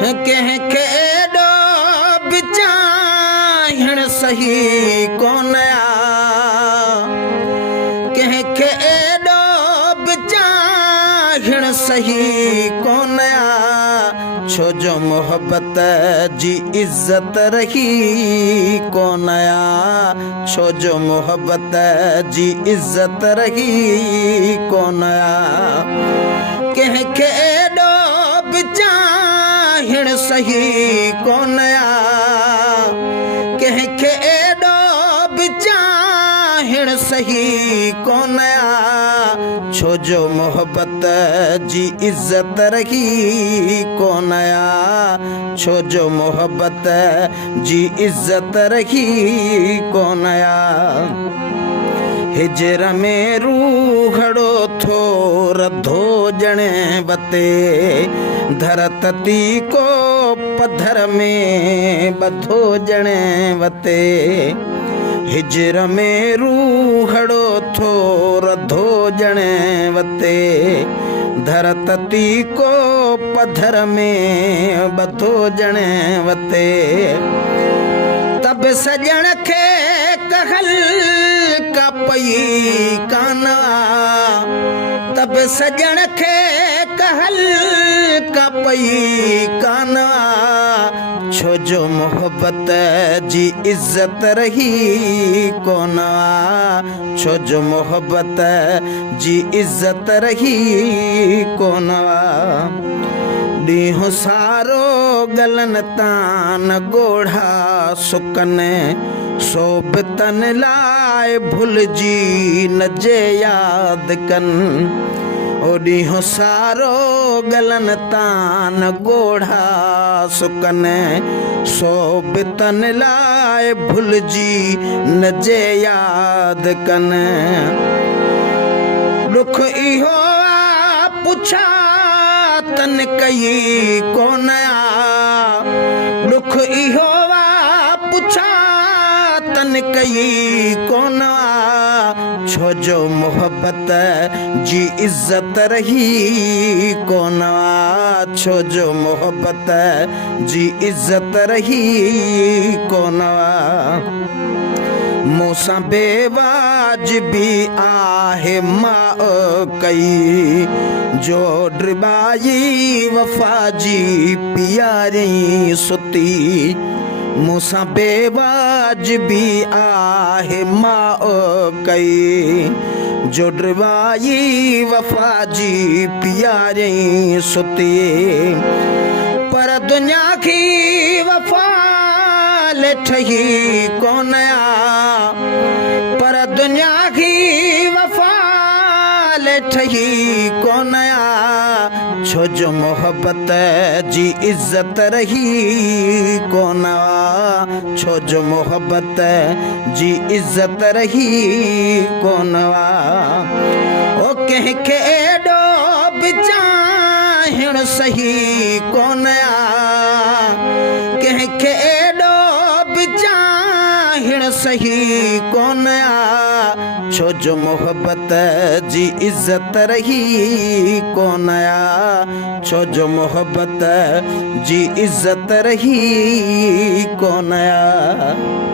कंहिंखे एॾो बि चाहिण सही कोन आ, कंहिंखे एॾो बि चाहिण सही कोन आ, छो जो मोहब्बत जी इज़त रही कोन आ, छो जो मोहब्बत जी इज़त रही कोन आ। कंहिंखे एॾो बि चाहिण सही कोन आ, कंहिंखे एॾो बि चाहिण सही कोन आ, छो जो मोहब्बत जी इज़त रही कोन आ, छो जो मोहब्बत जी इज़त रही कोन आ। हिजर में रूहड़ो थो रधो ॼणे बते, धरती को पत्थर में ॿधो ॼणे वते। हिजर में रूहड़ो थो रधो ॼणे वते, धरती को पत्थर में ॿधो ॼणे वते। तब सजण खे कहल का पई कान आ, तब सजण खे कहल का पई कान आ, छो जो मोहब्बत जी इज़त रही कोन आ, छो जो मोहब्बत जी इज़त रही कोन आ। ॾींहुं सारो गलन तान ॻोढ़ा सुकनि, सोबतन लाइ भुलिजी न जे यादि कनि। ओ ॾींहुं सारो गलन तान ॻोढ़ा सुकनि, सोबतन लाइ भुलिजी न जे यादि कनि। ॾुख इहो आ पुछा तन कई कोन आ, ॾुख इहो आ पुछा तन कई कोन आ, छो जो मोहब्बत जी इज़त रही कोन आ, छो जो मोहब्बत जी इज़त रही कोन आ। मूंसां बेवाजिबी आहे मां कई, जो ड्रिबाई वफ़ा जी प्यारी सुती। मूंसां बेवाजिबी आहे मां कई, जो ड्रिबाई वफ़ा जी प्यारी सुती। पर दुनिया की वफ़ा ठही कोन आ, पर दुनिया की वफ़ा ठही कोन आ, छो जो मोहब्बत जी इज़त रही कोन आ, छो जो मोहब्बत जी इज़त रही कोन आ। ओ कंहिंखे एॾो बि चाहिण सही कोन आ, कंहिंखे एॾो बि चाहिण सही कोन आ, छो जो मोहब्बत जी इज़त रही कोन आ, छो जो मोहब्बत जी इज़त रही कोन आ।